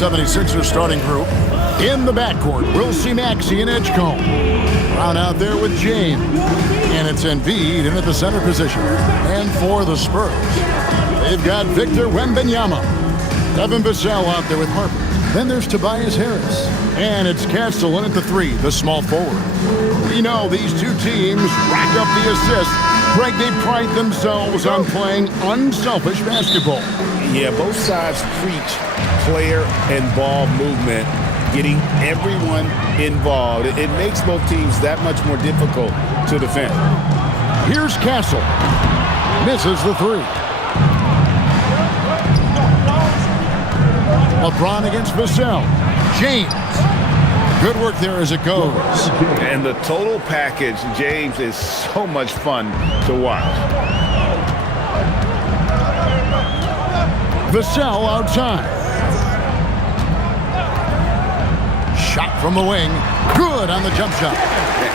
76ers starting group. In the backcourt, we'll see Maxey and Edgecombe. Brown out there with James. And it's Embiid in at the center position. And for the Spurs, they've got Victor Wembanyama. Devin Vassell out there with Harper. Then there's Tobias Harris. And it's Castle in at the 3, the small forward. We know these two teams rack up the assists. Greg, they pride themselves on playing unselfish basketball. Yeah, both sides preach player and ball movement, getting everyone involved. It makes both teams that much more difficult to defend. Here's Castle. Misses the 3. LeBron against Vassell. James. Good work there as it goes. And the total package, James, is so much fun to watch. Vassell outside. Shot from the wing. Good on the jump shot.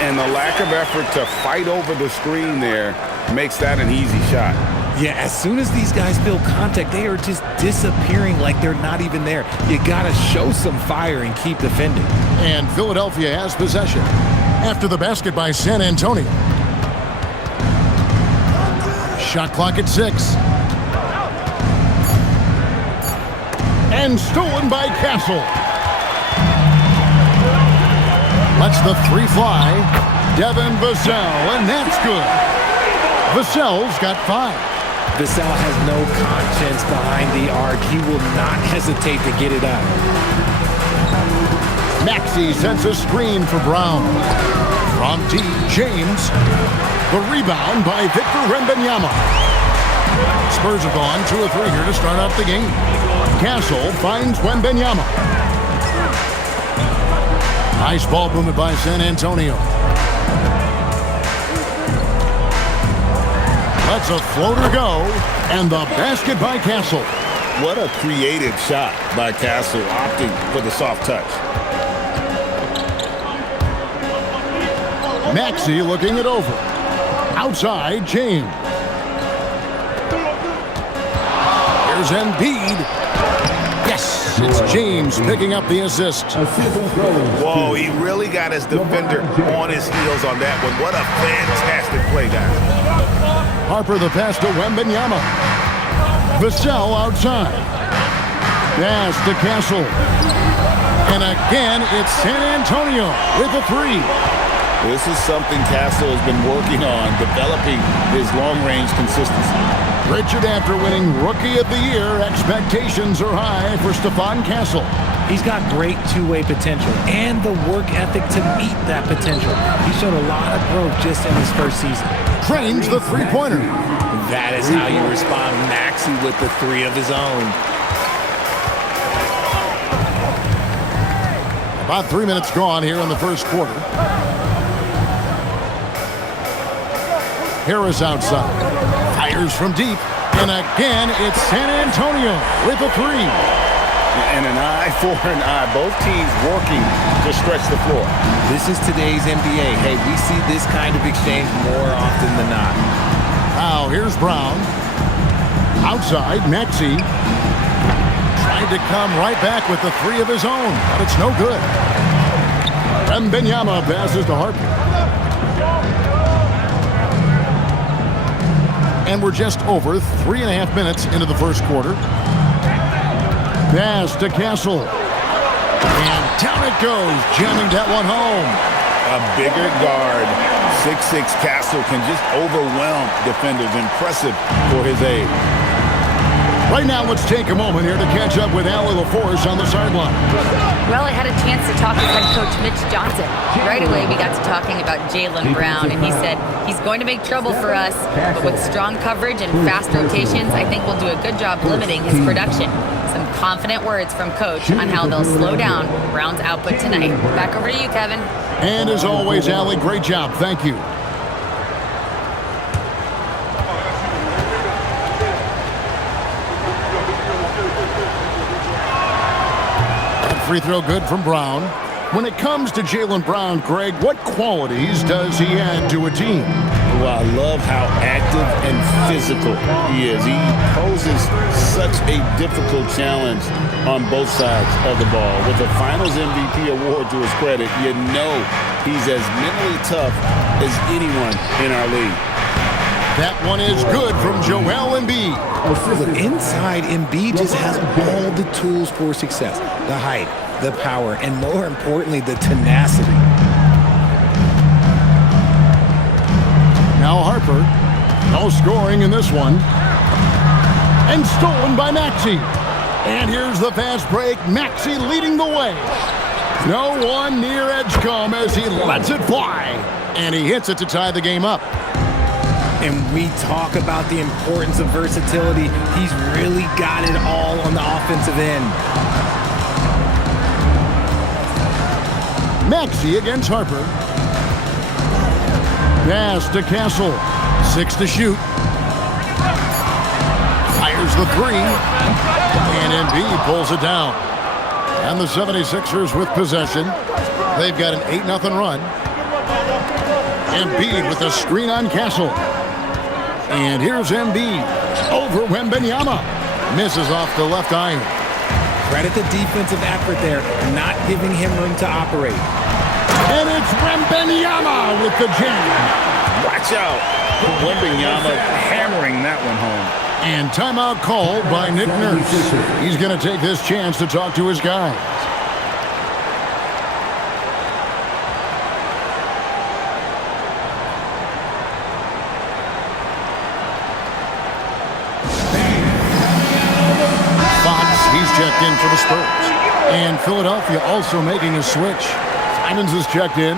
And the lack of effort to fight over the screen there makes that an easy shot. Yeah, as soon as these guys feel contact, they are just disappearing like they're not even there. You got to show some fire and keep defending. And Philadelphia has possession after the basket by San Antonio. Shot clock at 6. And stolen by Castle. Lets the 3 fly. Devin Vassell, and that's good. Vassell's got 5. Vassell has no conscience behind the arc. He will not hesitate to get it out. Maxey sends a screen for Brown. From D, James. The rebound by Victor Wembanyama. Spurs have gone 2 of 3 here to start off the game. Castle finds Wembanyama. Nice ball movement by San Antonio. Lets a floater go, and the basket by Castle. What a creative shot by Castle, opting for the soft touch. Maxey looking it over. Outside, James. Here's Embiid. Yes, it's James picking up the assist. Whoa, he really got his defender on his heels on that one. What a fantastic play, guys. Harper the pass to Wembanyama. Vassell outside. Pass to Castle. And again, it's San Antonio with a 3. This is something Castle has been working on, developing his long-range consistency. Richard, after winning Rookie of the Year, expectations are high for Stephon Castle. He's got great two-way potential and the work ethic to meet that potential. He showed a lot of growth just in his first season. Trains the 3-pointer. That is how you respond. Maxey with the 3 of his own. About 3 minutes gone here in the first quarter. Harris outside. Fires from deep. And again, it's San Antonio with a 3. And an eye for an eye. Both teams working to stretch the floor. This is today's NBA. Hey, we see this kind of exchange more often than not. Now, here's Brown. Outside, Maxey. Tried to come right back with the 3 of his own, but it's no good. Wembanyama passes to Harper. And we're just over 3.5 minutes into the first quarter. Pass to Castle. And down it goes, jamming that one home. A bigger guard, 6'6" Castle, can just overwhelm defenders. Impressive for his age. Right now, let's take a moment here to catch up with Allie LaForce on the sideline. Well, I had a chance to talk with head coach Mitch Johnson. Right away, we got to talking about Jaylen Brown, and he said he's going to make trouble for us, but with strong coverage and fast rotations, I think we'll do a good job limiting his production. Some confident words from Coach on how they'll slow down Brown's output tonight. Back over to you, Kevin. And as always, Allie, great job. Thank you. Free throw good from Brown. When it comes to Jaylen Brown, Greg, what qualities does he add to a team? Well, I love how active and physical he is. He poses such a difficult challenge on both sides of the ball. With the Finals MVP award to his credit, you know he's as mentally tough as anyone in our league. That one is good from Joel Embiid. Look, inside, Embiid just has all the tools for success. The height, the power, and more importantly, the tenacity. Now Harper. No scoring in this one. And stolen by Maxey. And here's the fast break. Maxey leading the way. No one near Edgecombe as he lets it fly. And he hits it to tie the game up. And we talk about the importance of versatility. He's really got it all on the offensive end. Maxey against Harper. Pass to Castle. 6 to shoot. Fires the 3. And Embiid pulls it down. And the 76ers with possession. They've got an 8-0 run. Embiid with a screen on Castle. And here's Embiid over Wembanyama. Misses off the left iron. Credit the defensive effort there, not giving him room to operate. And it's Wembanyama with the jam. Watch out. Wembanyama hammering that one home. And timeout called by Nick Nurse. He's going to take this chance to talk to his guys. He's checked in for the Spurs. And Philadelphia also making a switch. Simons is checked in.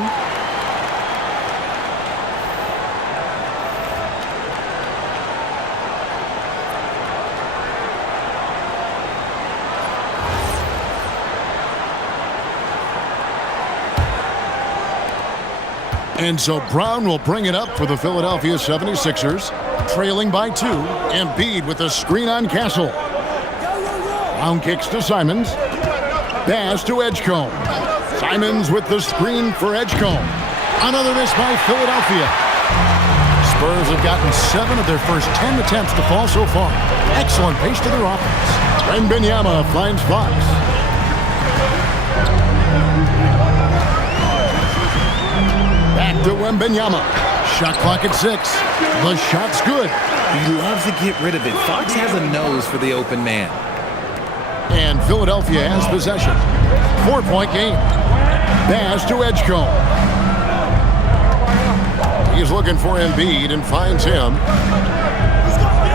And so Brown will bring it up for the Philadelphia 76ers. Trailing by 2. Embiid with a screen on Castle. Brown kicks to Simons. Pass to Edgecombe. Simons with the screen for Edgecombe. Another miss by Philadelphia. Spurs have gotten 7 of their first 10 attempts to fall so far. Excellent pace to their offense. Wembanyama finds Fox. Back to Wembanyama. Shot clock at 6. The shot's good. He loves to get rid of it. Fox has a nose for the open man. And Philadelphia has possession. 4-point game. Pass to Edgecombe. He's looking for Embiid and finds him.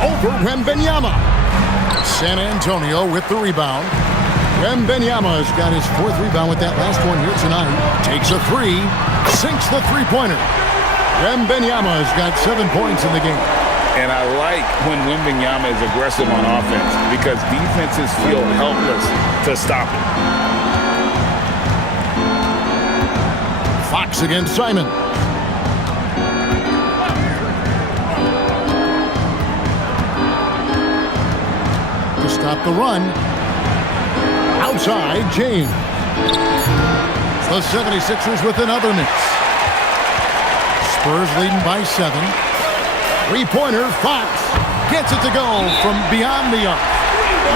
Over Wembanyama. San Antonio with the rebound. Wembanyama's got his 4th rebound with that last one here tonight. Takes a 3. Sinks the three-pointer. Wembanyama's got 7 points in the game. And I like when Wembanyama is aggressive on offense because defenses feel helpless to stop him. Fox against Simon. To stop the run. Outside, James. The 76ers with another miss. Spurs leading by 7. 3-pointer, Fox gets it to go from beyond the arc.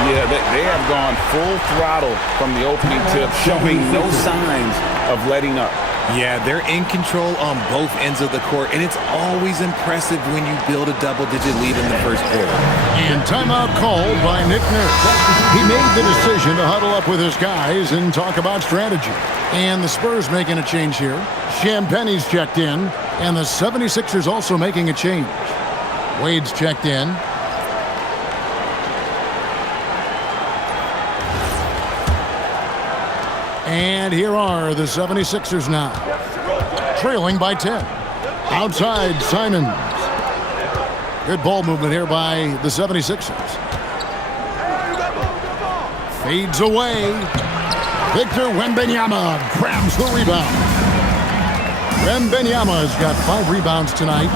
Yeah, they have gone full throttle from the opening tip, showing no signs of letting up. Yeah, they're in control on both ends of the court, and it's always impressive when you build a double-digit lead in the first quarter. And timeout called by Nick Nurse. He made the decision to huddle up with his guys and talk about strategy. And the Spurs making a change here. Champagne's checked in, and the 76ers also making a change. Wade's checked in. And here are the 76ers now. Trailing by 10. Outside, Simons. Good ball movement here by the 76ers. Fades away. Victor Wembanyama grabs the rebound. Wembanyama's got 5 rebounds tonight.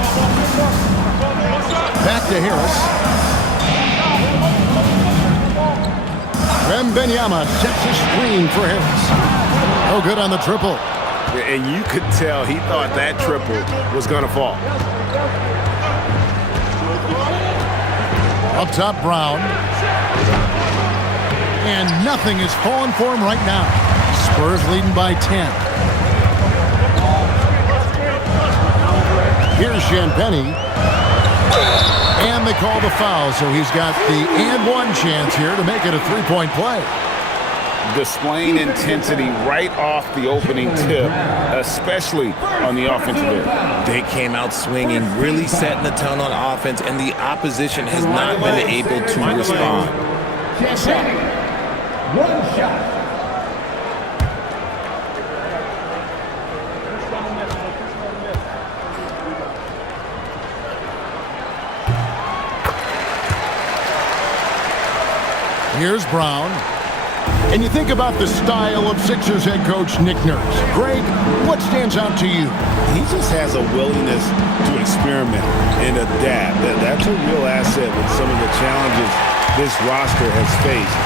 Back to Harris. Wembanyama sets a screen for Harris. No good on the triple. And you could tell he thought that triple was going to fall. Up top, Brown. And nothing is falling for him right now. Spurs leading by 10. Here's Champagny. And they call the foul, so he's got the and one chance here to make it a three-point play. Displaying intensity right off the opening tip, especially on the offensive end. They came out swinging, really setting the tone on offense, and the opposition has not been able to respond. One shot. Here's Brown. And you think about the style of Sixers head coach Nick Nurse. Greg, what stands out to you? He just has a willingness to experiment and adapt. That's a real asset with some of the challenges this roster has faced.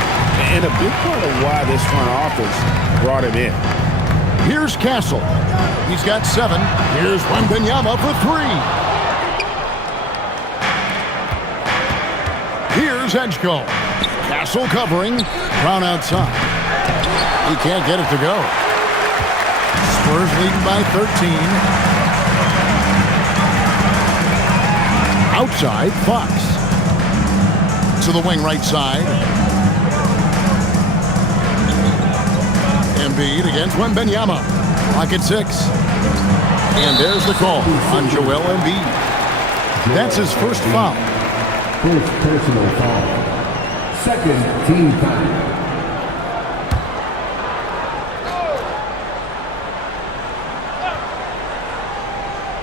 And a big part of why this front office brought him in. Here's Castle. He's got 7. Here's Wembanyama for 3. Here's Edgecombe. Castle covering. Brown outside. He can't get it to go. Spurs leading by 13. Outside, Fox. To the wing right side. Embiid against Wembanyama. Clock at 6. And there's the call on Joel Embiid. That's his first foul. First personal foul. Second team foul.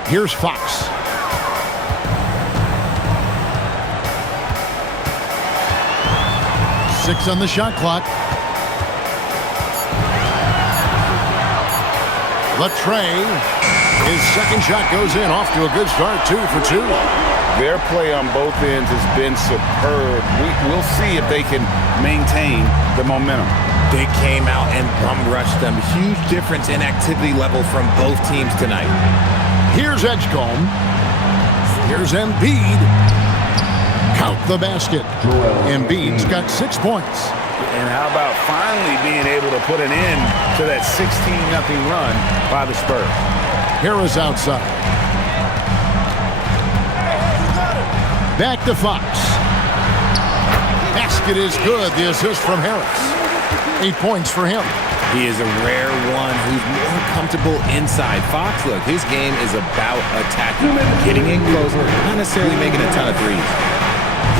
Here's Fox. Six on the shot clock. Latrey. His second shot goes in. Off to a good start. 2 for 2. Their play on both ends has been superb. We'll see if they can maintain the momentum. They came out and bum-rushed them. Huge difference in activity level from both teams tonight. Here's Edgecombe. Here's Embiid. Count the basket. Embiid's got 6 points. And how about finally being able to put an end to that 16-0 run by the Spurs? Harris outside. Back to Fox. Basket is good. The assist from Harris. 8 points for him. He is a rare one who's more comfortable inside. Fox, look, his game is about attacking, getting in close, not necessarily making a ton of threes.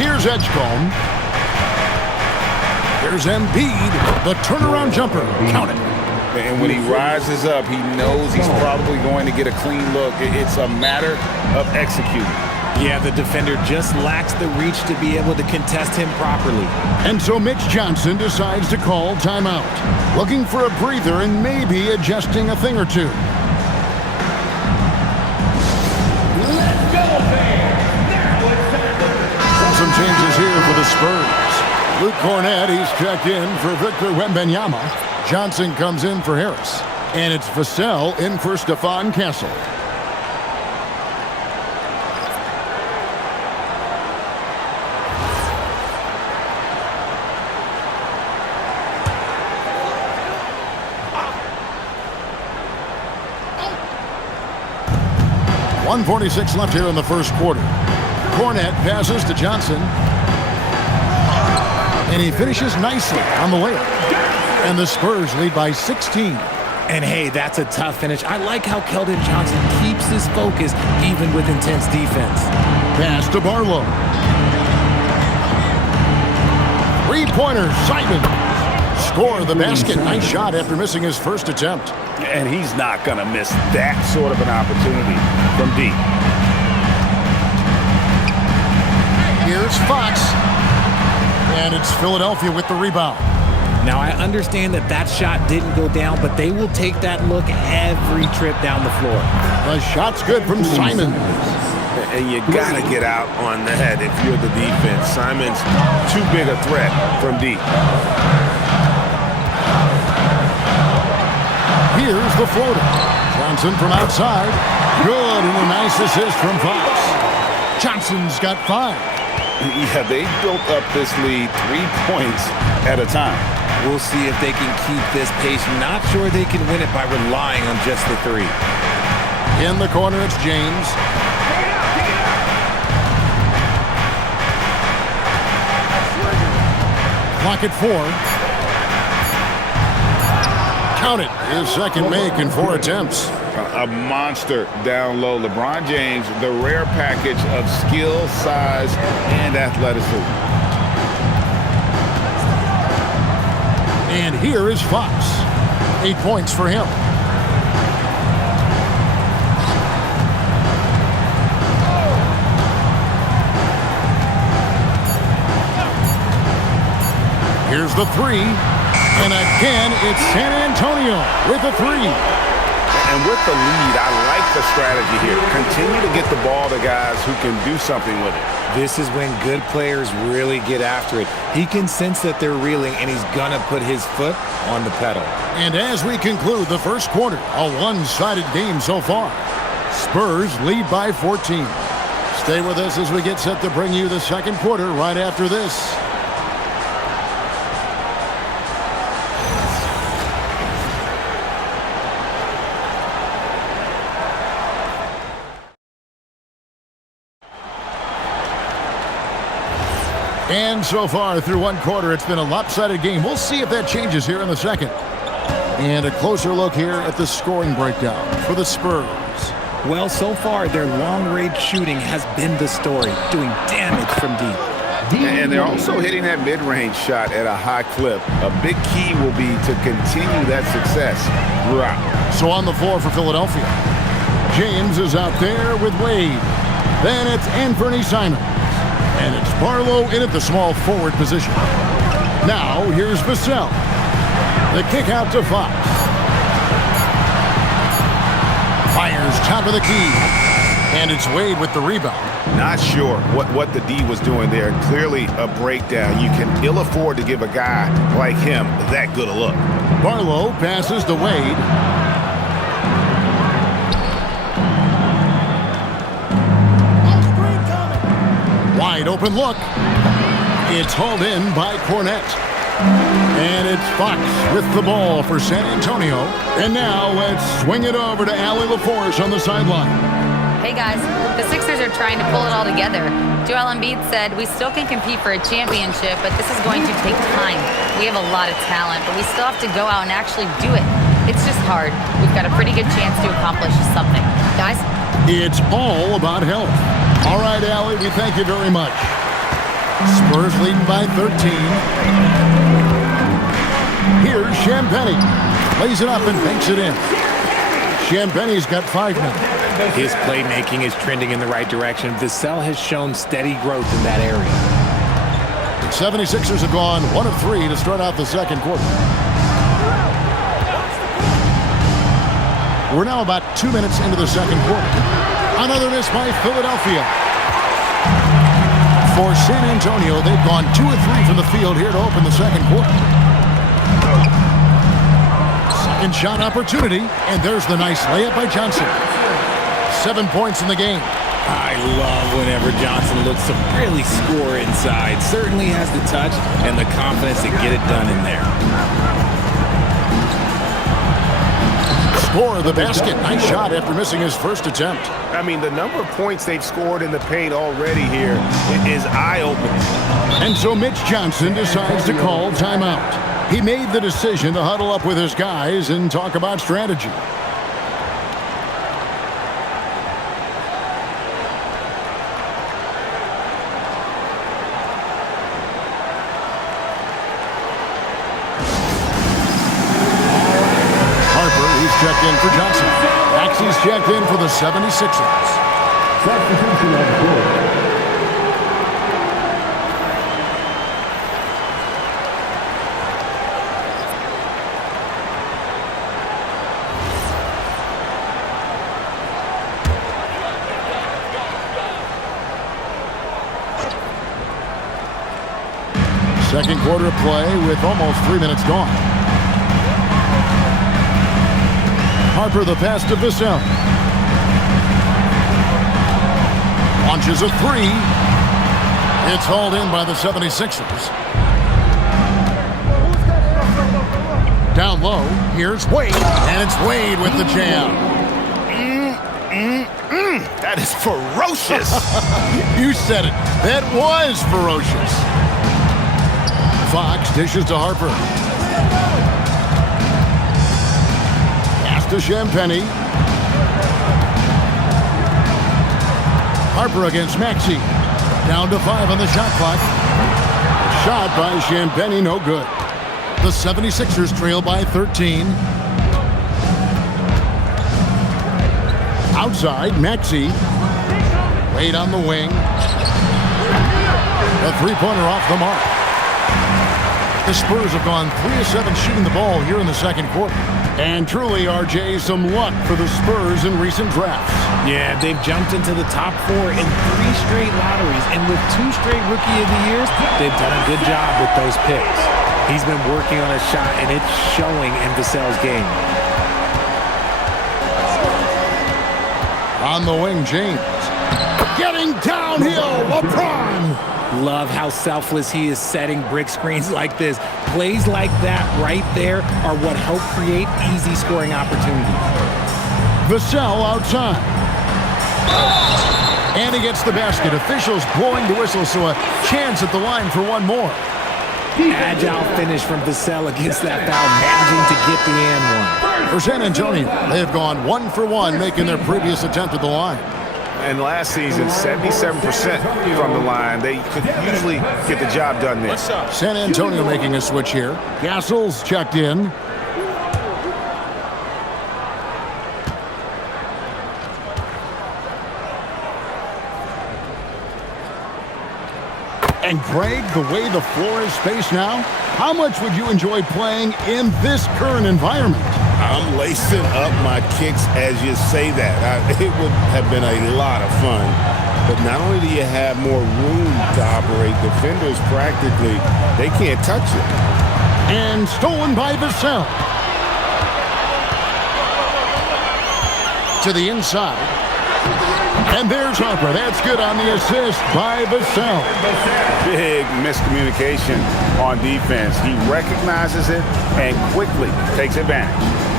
Here's Edgecombe. Here's Embiid. The turnaround jumper. Count it. And when he rises up, he knows he's probably going to get a clean look. It's a matter of executing. Yeah, the defender just lacks the reach to be able to contest him properly. And so Mitch Johnson decides to call timeout. Looking for a breather and maybe adjusting a thing or two. Some changes here for the Spurs. Luke Cornett, he's checked in for Victor Wembanyama. Johnson comes in for Harris. And it's Vassell in for Stephon Castle. .146 left here in the first quarter. Cornett passes to Johnson. And he finishes nicely on the layup. And the Spurs lead by 16. And hey, that's a tough finish. I like how Keldon Johnson keeps his focus even with intense defense. Pass to Barlow. Three-pointer, Simon. Score the basket. Nice shot after missing his first attempt. And he's not going to miss that sort of an opportunity from deep. Here's Fox. And it's Philadelphia with the rebound. Now, I understand that that shot didn't go down, but they will take that look every trip down the floor. The shot's good from Simon. And you got to get out on the head if you're the defense. Simon's too big a threat from deep. Here's the floater. Johnson from outside. Good, and a nice assist from Fox. Johnson's got 5. Yeah, they built up this lead 3 points at a time. We'll see if they can keep this pace. Not sure they can win it by relying on just the three. In the corner, it's James. Clock at 4. Count it. His second make in 4 attempts. A monster down low. LeBron James, the rare package of skill, size, and athleticism. And here is Fox. 8 points for him. Here's the 3. And again, it's San Antonio with a 3. And with the lead, I like the strategy here. Continue to get the ball to guys who can do something with it. This is when good players really get after it. He can sense that they're reeling, and he's going to put his foot on the pedal. And as we conclude the first quarter, a one-sided game so far. Spurs lead by 14. Stay with us as we get set to bring you the second quarter right after this. And so far through one quarter, it's been a lopsided game. We'll see if that changes here in the second. And a closer look here at the scoring breakdown for the Spurs. Well, so far, their long-range shooting has been the story, doing damage from deep. And they're also hitting that mid-range shot at a high clip. A big key will be to continue that success throughout. So on the floor for Philadelphia, James is out there with Wade. Then it's Anthony Simons. And it's Barlow in at the small forward position. Now, here's Vassell. The kick out to Fox. Fires top of the key. And it's Wade with the rebound. Not sure what the D was doing there. Clearly a breakdown. You can ill afford to give a guy like him that good a look. Barlow passes to Wade. Wide open look. It's hauled in by Cornette. And it's Fox with the ball for San Antonio. And now let's swing it over to Allie LaForce on the sideline. Hey guys, the Sixers are trying to pull it all together. Joel Embiid said, we still can compete for a championship, but this is going to take time. We have a lot of talent, but we still have to go out and actually do it. It's just hard. We've got a pretty good chance to accomplish something. Guys? It's all about health. All right, Allie, we thank you very much. Spurs leading by 13. Here's Champagnie. Plays it up and banks it in. Champagnie's got 5 now. His playmaking is trending in the right direction. Vassell has shown steady growth in that area. The 76ers have gone 1 of 3 to start out the second quarter. We're now about 2 minutes into the second quarter. Another miss by Philadelphia. For San Antonio, they've gone 2 of 3 from the field here to open the second quarter. Second shot opportunity, and there's the nice layup by Johnson. 7 points in the game. I love whenever Johnson looks to really score inside. Certainly has the touch and the confidence to get it done in there. Score the basket. Nice shot after missing his first attempt. I mean, the number of points they've scored in the paint already here is eye-opening. And so Mitch Johnson decides to call timeout. He made the decision to huddle up with his guys and talk about strategy. Checked in for Johnson. Maxey's checked in for the 76ers. Substitution on the court. Second quarter of play with almost 3 minutes gone. Harper the pass to Vassell. Launches a 3. It's hauled in by the 76ers. Down low, here's Wade, and it's Wade with the jam. That is ferocious. You said it. That was ferocious. Fox dishes to Harper. Pass to Champagnie. Harper against Maxey. Down to 5 on the shot clock. Shot by Champagnie, no good. The 76ers trail by 13. Outside, Maxey. Wade on the wing. The three-pointer off the mark. The Spurs have gone 3 of 7 shooting the ball here in the second quarter. And truly, RJ, some luck for the Spurs in recent drafts. Yeah, they've jumped into the top 4 in 3 straight lotteries. And with 2 straight Rookie of the Years, they've done a good job with those picks. He's been working on a shot, and it's showing in Vassell's game. On the wing, James. Getting downhill, LeBron. Love how selfless he is setting brick screens like this. Plays like that right there are what help create easy scoring opportunities. Vassell outside. And he gets the basket. Officials blowing the whistle, so a chance at the line for one more. Agile finish from Vassell against that foul, managing to get the and one. For San Antonio, they have gone 1 for 1, making their previous attempt at the line. And last season, 77% from the line. They could usually get the job done there. San Antonio making a switch here. Gassol's checked in. And Greg, the way the floor is spaced now, how much would you enjoy playing in this current environment? I'm lacing up my kicks as you say that. It would have been a lot of fun. But not only do you have more room to operate, defenders practically, they can't touch it. And stolen by Vassell. To the inside. And there's Harper. That's good on the assist by Vassell. Big miscommunication on defense. He recognizes it and quickly takes advantage.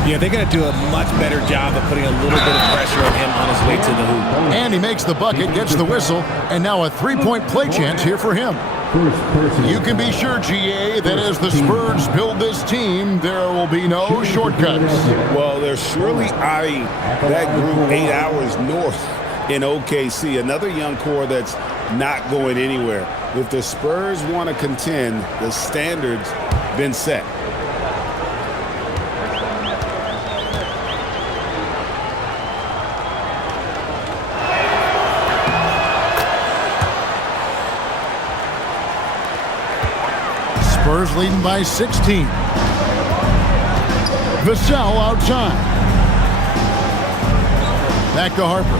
Yeah, they're going to do a much better job of putting a little bit of pressure on him on his way to the hoop. And he makes the bucket, gets the whistle, and now a three-point play chance here for him. You can be sure, GA, that as the Spurs build this team, there will be no shortcuts. Well, they're surely eyeing that group 8 hours north in OKC, another young core that's not going anywhere. If the Spurs want to contend, the standard's been set. Spurs leading by 16. Vassell outside. Back to Harper.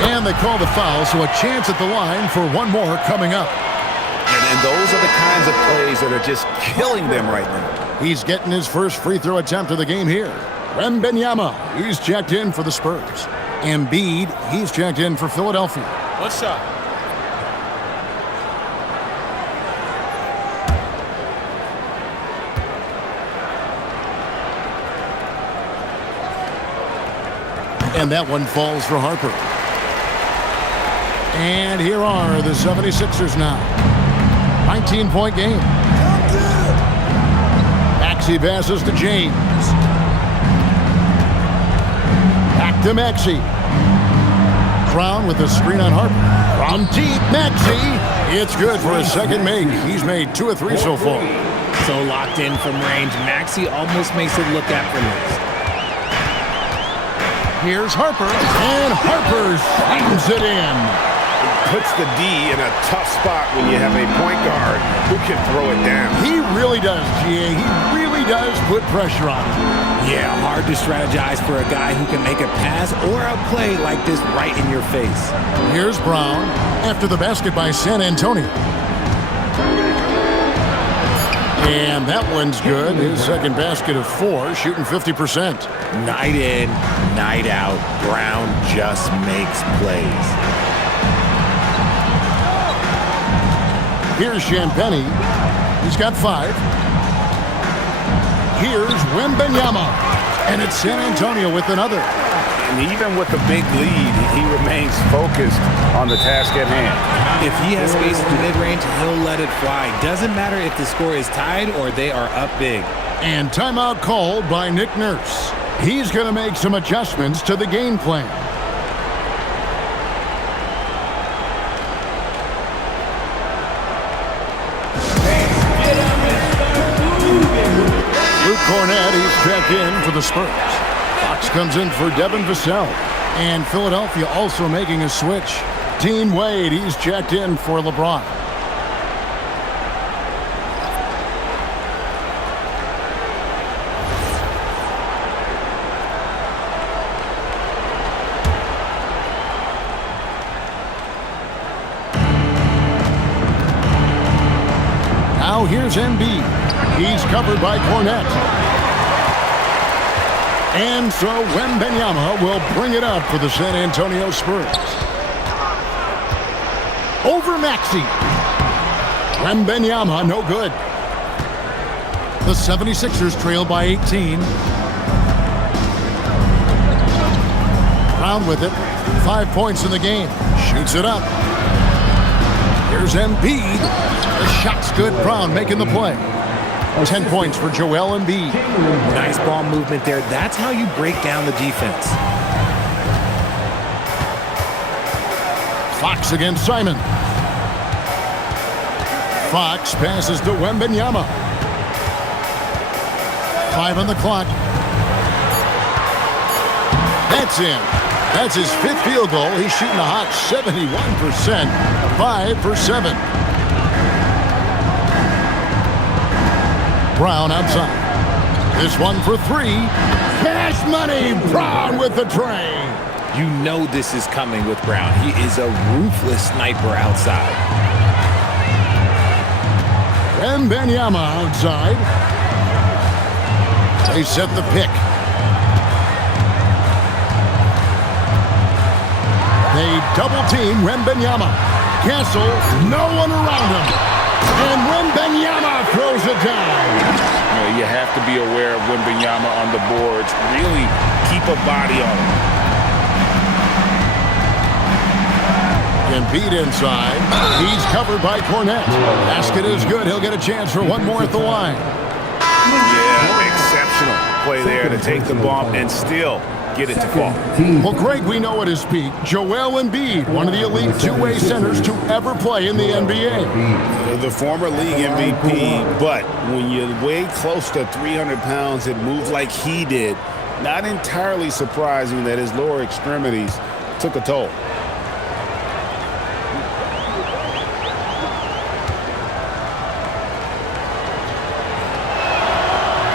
And they call the foul, so a chance at the line for one more coming up. And those are the kinds of plays that are just killing them right now. He's getting his first free throw attempt of the game here. Wembanyama, he's checked in for the Spurs. Embiid, he's checked in for Philadelphia. What's up? And that one falls for Harper. And here are the 76ers now. 19-point game. Maxey passes to James. Back to Maxey. Brown with the screen on Harper. From deep, Maxey. It's good for a second make. He's made 2 of 3 so far. So locked in from range, Maxey almost makes it look effortless. Here's Harper, and Harper slams it in. Puts the D in a tough spot when you have a point guard who can throw it down. He really does, GA. He really does put pressure on him. Yeah, hard to strategize for a guy who can make a pass or a play like this right in your face. Here's Brown after the basket by San Antonio. And that one's good. His second basket of 4, shooting 50%. Night in, night out, Brown just makes plays. Here's Champagny. He's got 5. Here's Wembanyama. And it's San Antonio with another. And even with the big lead, he remains focused on the task at hand. If he has space in the mid-range, he'll let it fly. Doesn't matter if the score is tied or they are up big. And timeout called by Nick Nurse. He's going to make some adjustments to the game plan. Luke Cornett, he's checked in for the Spurs. Fox comes in for Devin Vassell. And Philadelphia also making a switch. Dean Wade, he's checked in for LeBron. Now here's Embiid. He's covered by Cornett. And so Wembanyama will bring it up for the San Antonio Spurs. Over Maxey. Wembanyama, no good. The 76ers trail by 18. Brown with it. 5 points in the game. Shoots it up. Here's Embiid. The shot's good. Brown making the play. 10 points for Joel Embiid. Nice ball movement there. That's how you break down the defense. Fox against Simon. Fox passes to Wembanyama. 5 on the clock. That's in. That's his 5th field goal. He's shooting a hot 71%. 5 for 7. Brown outside. This one for 3. Cash money. Brown with the tray. You know this is coming with Brown. He is a ruthless sniper outside. Wembanyama outside. They set the pick. They double team Wembanyama. Castle, no one around him. And Wembanyama throws it down. You have to be aware of Wembanyama on the boards. Really keep a body on him. Embiid inside. He's covered by Cornett. Basket is good. He'll get a chance for one more at the line. Yeah, exceptional play there to take the bump and still get it to fall. Well, Greg, we know at his peak, Joel Embiid, one of the elite two-way centers to ever play in the NBA. The former league MVP, but when you weigh close to 300 pounds and move like he did, not entirely surprising that his lower extremities took a toll.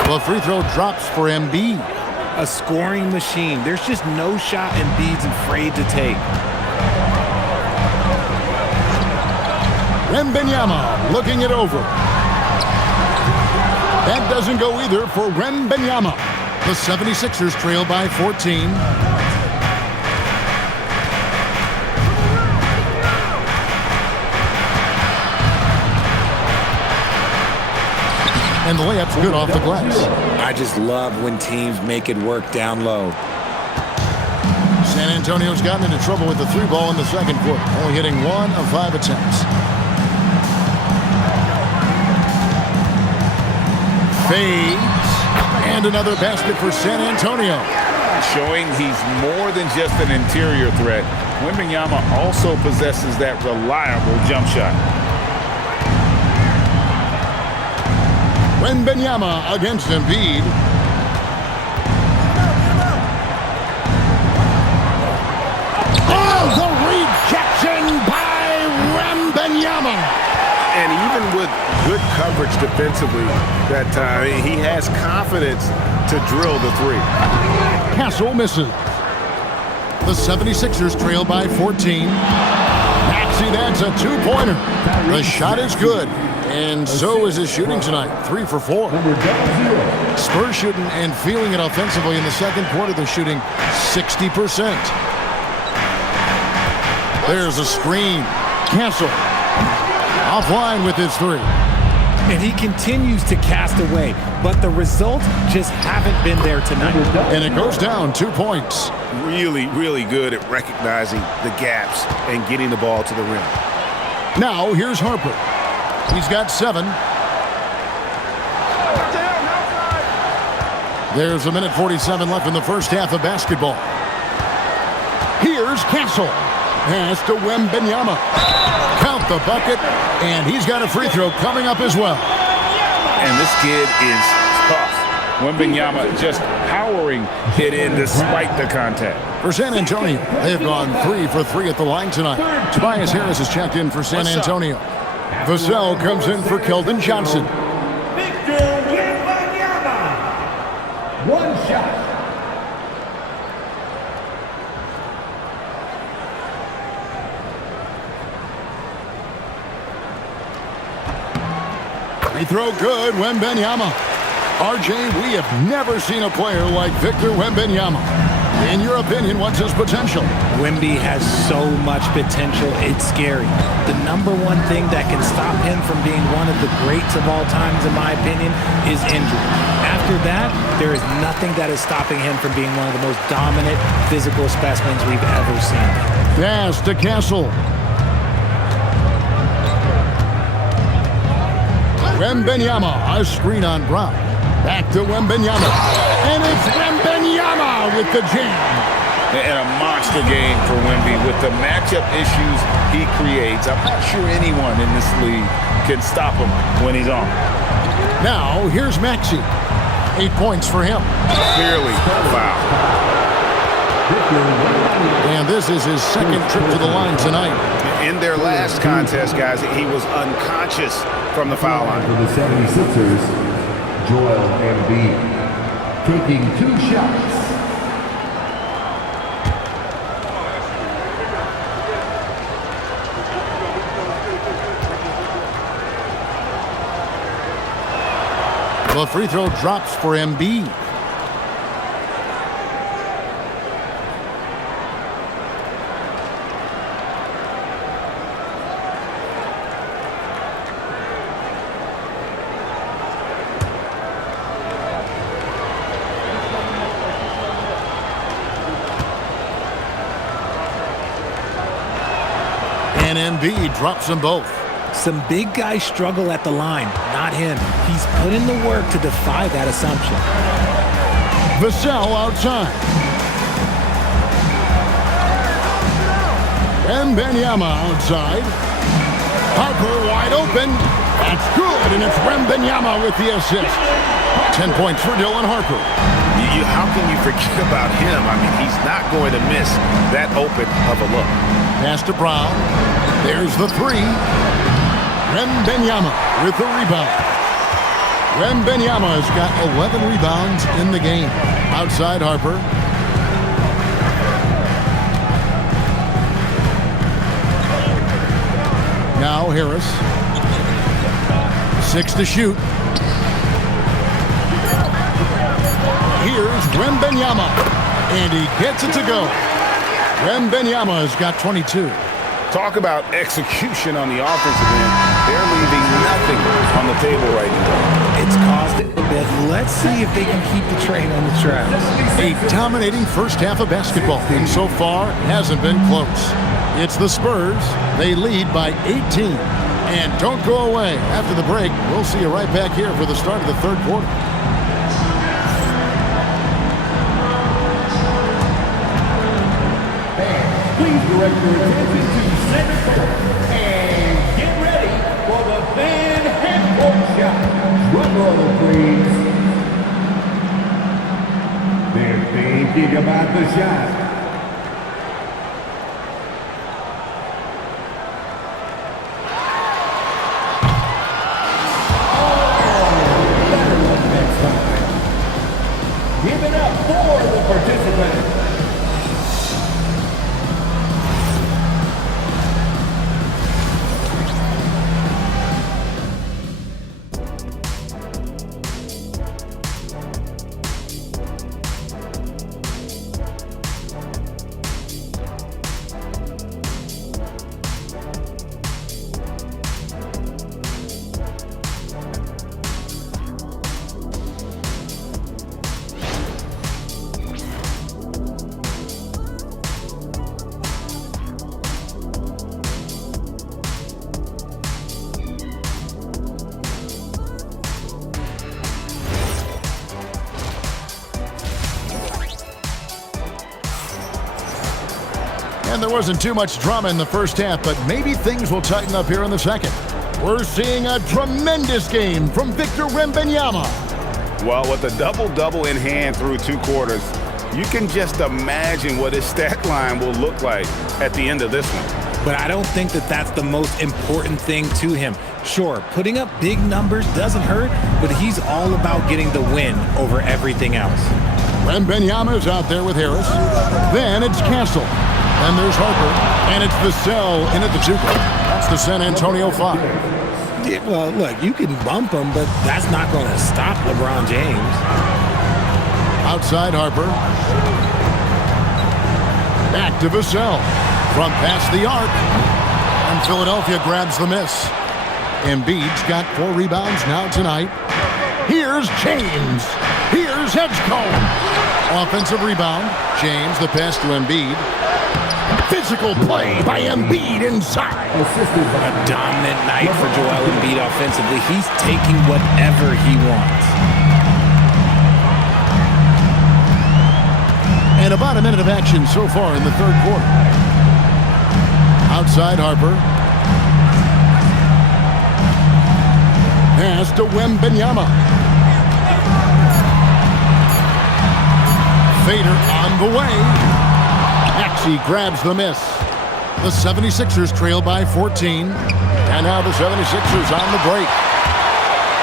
Well, free throw drops for Embiid. A scoring machine. There's just no shot Embiid's afraid to take. Wembanyama looking it over. That doesn't go either for Wembanyama. The 76ers trail by 14. And the layup's good off the glass. I just love when teams make it work down low. San Antonio's gotten into trouble with the 3-ball in the second quarter, only hitting 1 of 5 attempts. Fades. And another basket for San Antonio. Showing he's more than just an interior threat. Wembanyama also possesses that reliable jump shot. Wembanyama against Embiid. Oh, the rejection by Wembanyama. And even with good coverage defensively that time, he has confidence to drill the 3. Castle misses. The 76ers trail by 14. Maxey, that's a 2-pointer. The shot is good. And so is his shooting tonight, 3 for 4. Spurs shooting and feeling it offensively in the second quarter. They're shooting 60%. There's a screen. Cancel. Offline with his three. And he continues to cast away, but the results just haven't been there tonight. And it goes down 2 points. Really, really good at recognizing the gaps and getting the ball to the rim. Now here's Harper. He's got 7. There's 1:47 left in the first half of basketball. Here's Castle. Pass to Wembanyama. Count the bucket, and he's got a free throw coming up as well. And this kid is tough. Wembanyama just powering it in despite the contact. For San Antonio, they've gone 3 for 3 at the line tonight. Tobias Harris has checked in for San Antonio. Vassell comes in for Keldon Johnson. One shot. Free throw good, Wembanyama. RJ, we have never seen a player like Victor Wembanyama. In your opinion, what's his potential? Wemby has so much potential, it's scary. The number one thing that can stop him from being one of the greats of all times, in my opinion, is injury. After that, there is nothing that is stopping him from being one of the most dominant physical specimens we've ever seen. Pass to Castle. Wembanyama, a screen on Brown. Back to Wembanyama. And it's Wembanyama with the jam. And a monster game for Wemby with the matchup issues he creates. I'm not sure anyone in this league can stop him when he's on. Now, here's Maxey. 8 points for him. Clearly a foul. And this is his second trip to the line tonight. In their last contest, guys, he was unconscious from the foul line. For the 76ers, Joel Embiid taking 2 shots. The free throw drops for Embiid. And Embiid drops them both. Some big guys struggle at the line, not him. He's put in the work to defy that assumption. Vassell outside. Wembanyama outside. Harper wide open. That's good, and it's Wembanyama with the assist. 10 points for Dylan Harper. How can you forget about him? I mean, he's not going to miss that open of a look. Pass to Brown. There's the three. Wembanyama with the rebound. Wembanyama has got 11 rebounds in the game. Outside Harper. Now Harris. 6 to shoot. Here's Wembanyama. And he gets it to go. Wembanyama has got 22. Talk about execution on the offensive end. They're leaving nothing on the table right now. It's caused it a bit. Let's see if they can keep the train on the tracks. A dominating first half of basketball, and so far hasn't been close. It's the Spurs. They lead by 18. And don't go away. After the break, we'll see you right back here for the start of the third quarter. Please direct your attention to center court and get ready for the fan half-court shot. Drum roll, please. They're thinking about the shot. Oh, better luck next time. Give it up for the participants. And there wasn't too much drama in the first half, but maybe things will tighten up here in the second. We're seeing a tremendous game from Victor Wembanyama. Well, with a double-double in hand through 2 quarters, you can just imagine what his stat line will look like at the end of this one. But I don't think that that's the most important thing to him. Sure, putting up big numbers doesn't hurt, but he's all about getting the win over everything else. Wembanyama's out there with Harris. Then it's Castle. And there's Harper. And it's Vassell in at the 2. That's the San Antonio 5. Yeah, well, look, you can bump him, but that's not going to stop LeBron James. Outside Harper. Back to Vassell. From past the arc. And Philadelphia grabs the miss. Embiid's got 4 rebounds now tonight. Here's James. Here's Edgecombe. Offensive rebound. James, the pass to Embiid. Physical play by Embiid inside. A dominant night for Joel Embiid offensively. He's taking whatever he wants. And about a minute of action so far in the third quarter. Outside Harper. Pass to Wembanyama. Fader on the way. Maxey grabs the miss. The 76ers trail by 14. And now the 76ers on the break.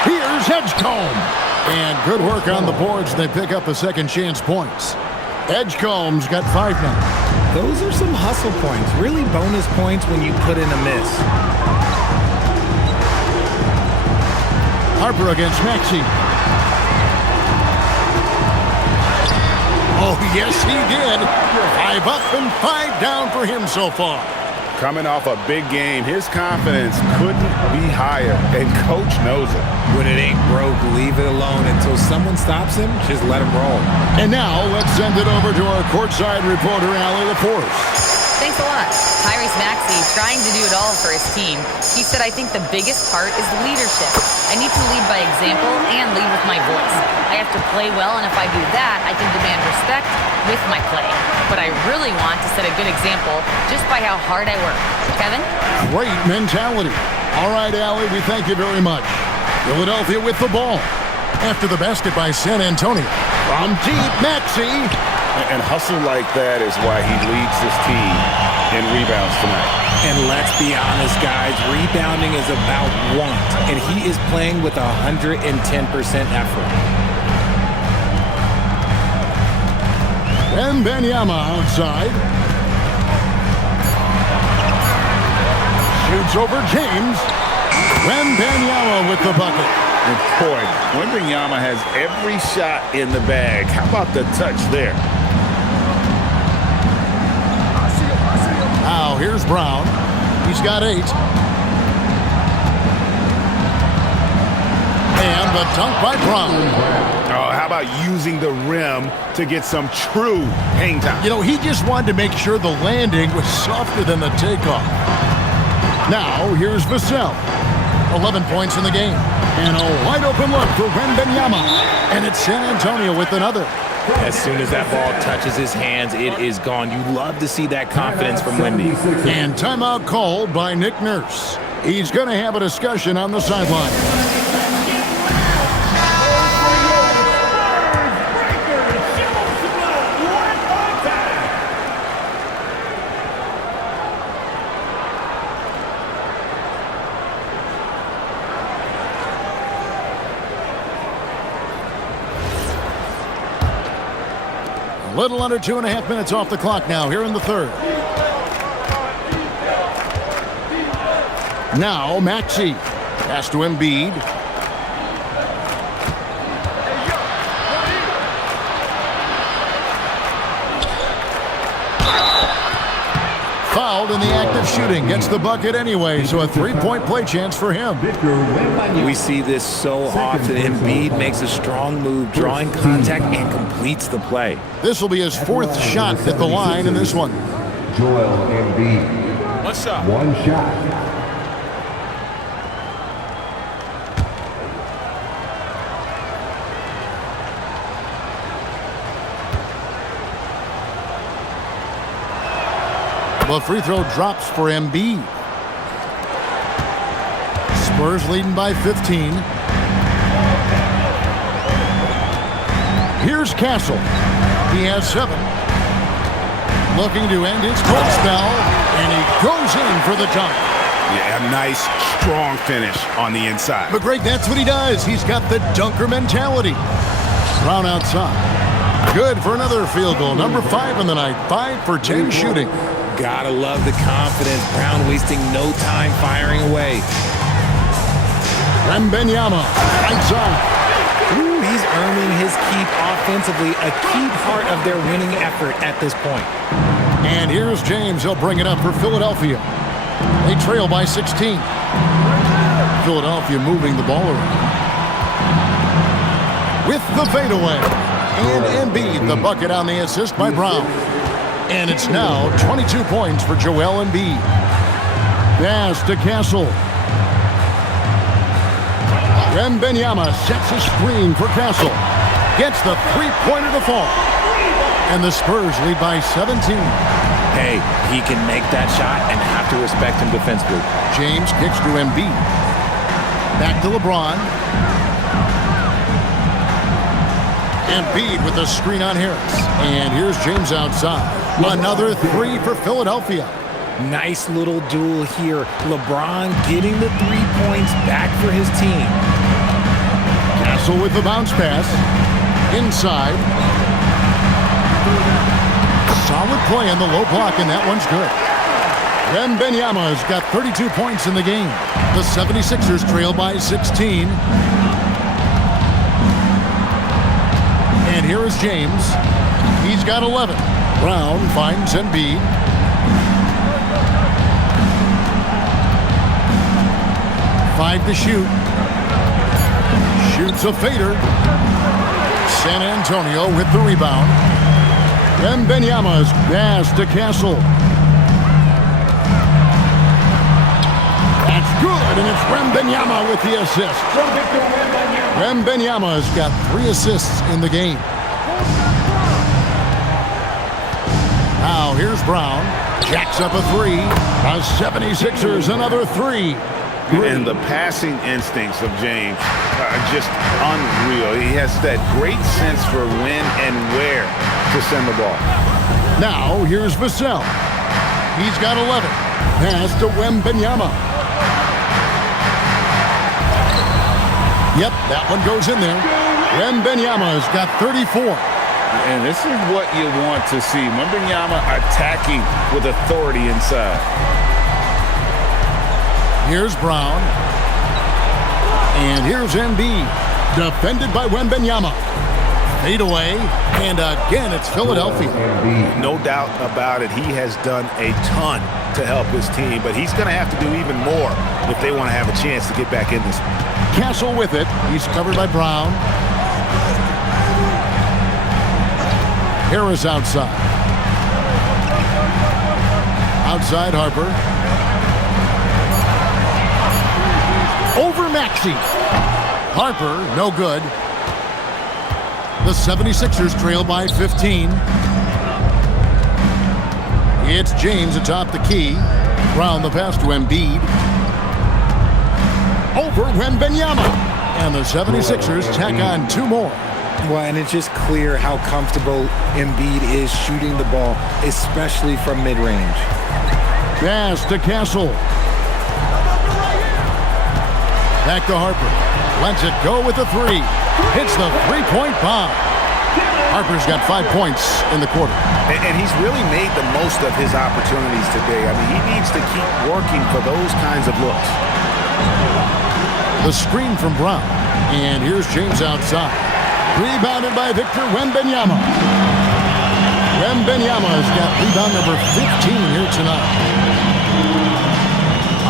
Here's Edgecombe. And good work on the boards. They pick up the second chance points. Edgecombe's got 5 now. Those are some hustle points. Really bonus points when you put in a miss. Harper against Maxey. Oh, yes, he did. 5 up and 5 down for him so far. Coming off a big game, his confidence couldn't be higher, and Coach knows it. When it ain't broke, leave it alone until someone stops him. Just let him roll. And now let's send it over to our courtside reporter, Allie LaForce. Thanks a lot. Tyrese Maxey trying to do it all for his team. He said, I think the biggest part is leadership. I need to lead by example and lead with my voice. I have to play well, and if I do that, I can demand respect with my play. But I really want to set a good example just by how hard I work. Kevin? Great mentality. All right, Allie, we thank you very much. Philadelphia with the ball. After the basket by San Antonio. From deep, Maxey. And hustle like that is why he leads this team in rebounds tonight. And let's be honest, guys, rebounding is about want, and he is playing with 110% effort. Wembanyama outside. Shoots over James. Wembanyama with the bucket. And boy, Wembanyama has every shot in the bag. How about the touch there? Now here's Brown. He's got 8. And the dunk by Brown. Oh, how about using the rim to get some true hang time? You know, he just wanted to make sure the landing was softer than the takeoff. Now here's Vassell. 11 points in the game. And a wide open look for Wembanyama. And it's San Antonio with another. As soon as that ball touches his hands, it is gone. You love to see that confidence from Wemby. And timeout called by Nick Nurse. He's going to have a discussion on the sideline. A little under 2.5 minutes off the clock now here in the third. Now Maxey. Pass to Embiid. Fouled in the act of shooting. Gets the bucket anyway, so a 3-point play chance for him. We see this so often. Embiid makes a strong move, drawing contact, and completes the play. This will be his 4th shot at the line in this one. Joel Embiid. One shot. One shot. The free throw drops for Embiid. Spurs leading by 15. Here's Castle. He has 7. Looking to end his cold spell, and he goes in for the dunk. Yeah, a nice, strong finish on the inside. But Greg, that's what he does. He's got the dunker mentality. Brown outside. Good for another field goal. Number 5 in the night. 5 for 10 shooting. Gotta love the confidence. Brown wasting no time firing away. Wembanyama, lights on. Ooh, he's earning his keep offensively, a key part of their winning effort at this point. And here's James. He'll bring it up for Philadelphia. They trail by 16. Philadelphia moving the ball around. With the fadeaway. And Embiid, the bucket on the assist by Brown. And it's now 22 points for Joel Embiid. Pass to Castle. Wembanyama sets a screen for Castle. Gets the three-pointer to fall. And the Spurs lead by 17. Hey, he can make that shot and have to respect him defensively. James kicks to Embiid. Back to LeBron. Embiid with the screen on Harris. And here's James outside. Another 3 for Philadelphia. Nice little duel here. LeBron getting the 3 points back for his team. Castle with the bounce pass. Inside. Solid play on the low block, and that one's good. Wembanyama's got 32 points in the game. The 76ers trail by 16. And here is James. He's got 11. Brown finds Embiid. Five to shoot. Shoots a fader. San Antonio with the rebound. Wembanyama's pass to Castle. That's good, and it's Wembanyama with the assist. Wembanyama's got 3 assists in the game. Now here's Brown. Jacks up a 3. The 76ers another 3. And the passing instincts of James are just unreal. He has that great sense for when and where to send the ball. Now here's Vassell. He's got 11. Pass to Wembanyama. Yep, that one goes in there. Wembanyama's got 34. And this is what you want to see. Wembanyama attacking with authority inside. Here's Brown. And here's Embiid. Defended by Wembanyama. Fade away. And again, it's Philadelphia. No doubt about it. He has done a ton to help his team, but he's going to have to do even more if they want to have a chance to get back in this. Castle with it. He's covered by Brown. Harris outside. Outside Harper. Over Maxey. Harper, no good. The 76ers trail by 15. It's James atop the key. Brown the pass to Embiid. Over Wembanyama. And the 76ers tack on 2 more. Well, and it's just clear how comfortable Embiid is shooting the ball, especially from mid-range. Pass to Castle. Back to Harper. Lets it go with the 3. Hits the 3-point bomb. Harper's got 5 points in the quarter. And he's really made the most of his opportunities today. I mean, he needs to keep working for those kinds of looks. The screen from Brown. And here's James outside. Rebounded by Victor Wembanyama. Wembanyama's got rebound number 15 here tonight.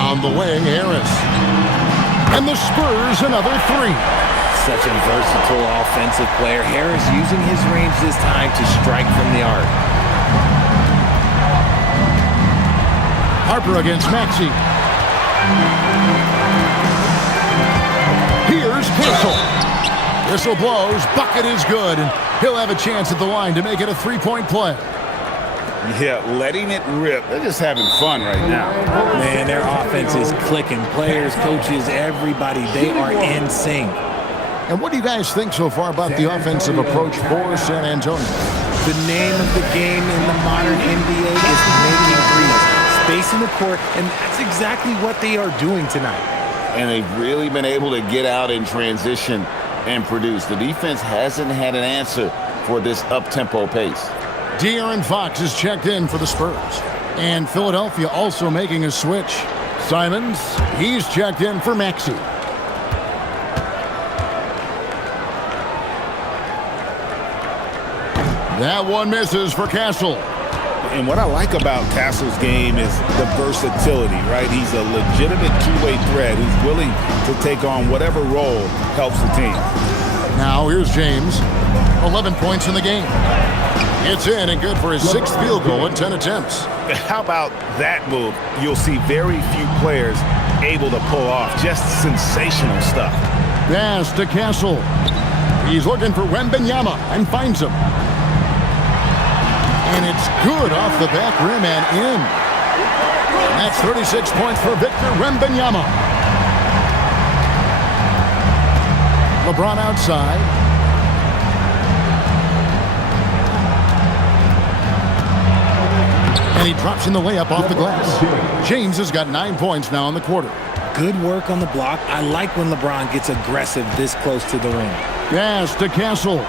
On the way, Harris. And the Spurs another 3. Such a versatile offensive player. Harris using his range this time to strike from the arc. Harper against Maxey. Here's Castle. Whistle blows. Bucket is good, and he'll have a chance at the line to make it a 3-point play. Yeah, letting it rip. They're just having fun right now. Man, their offense is clicking. Players, coaches, everybody, they are in sync. And what do you guys think so far about the offensive approach for San Antonio? The name of the game in the modern NBA is making threes, spacing the court, and that's exactly what they are doing tonight. And they've really been able to get out in transition and produce. The defense hasn't had an answer for this up-tempo pace. De'Aaron Fox is checked in for the Spurs. And Philadelphia also making a switch. Simons, he's checked in for Maxey. That one misses for Castle. And what I like about Castle's game is the versatility, right? He's a legitimate two-way threat who's willing to take on whatever role helps the team. Now here's James. 11 points in the game. It's in and good for his 6th field goal in 10 attempts. How about that move? You'll see very few players able to pull off just sensational stuff. Pass to Castle. He's looking for Wembanyama and finds him. And it's good off the back rim and in. And that's 36 points for Victor Wembanyama. LeBron outside. And he drops in the layup off the glass. James has got 9 points now in the quarter. Good work on the block. I like when LeBron gets aggressive this close to the rim. Pass to Castle.